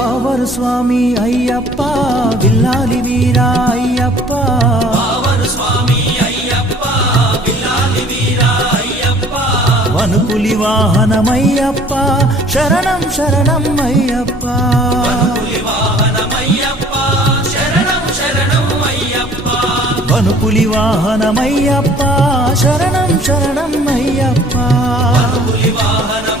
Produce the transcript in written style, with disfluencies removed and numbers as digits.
పావరు స్వామి అయ్యప్ప విల్లాలి వీరా అయ్యప్ప పావరు స్వామి అయ్యప్ప విల్లాలి వీరా అయ్యప్ప వనుపులి వాహనమయ్యప్ప శరణం శరణం అయ్యప్ప వనుపులి వాహనమయ్యప్ప శరణం శరణం అయ్యప్ప వనుపులి వాహనమయ్యప్ప శరణం శరణం అయ్యప్ప వనుపులి వాహనం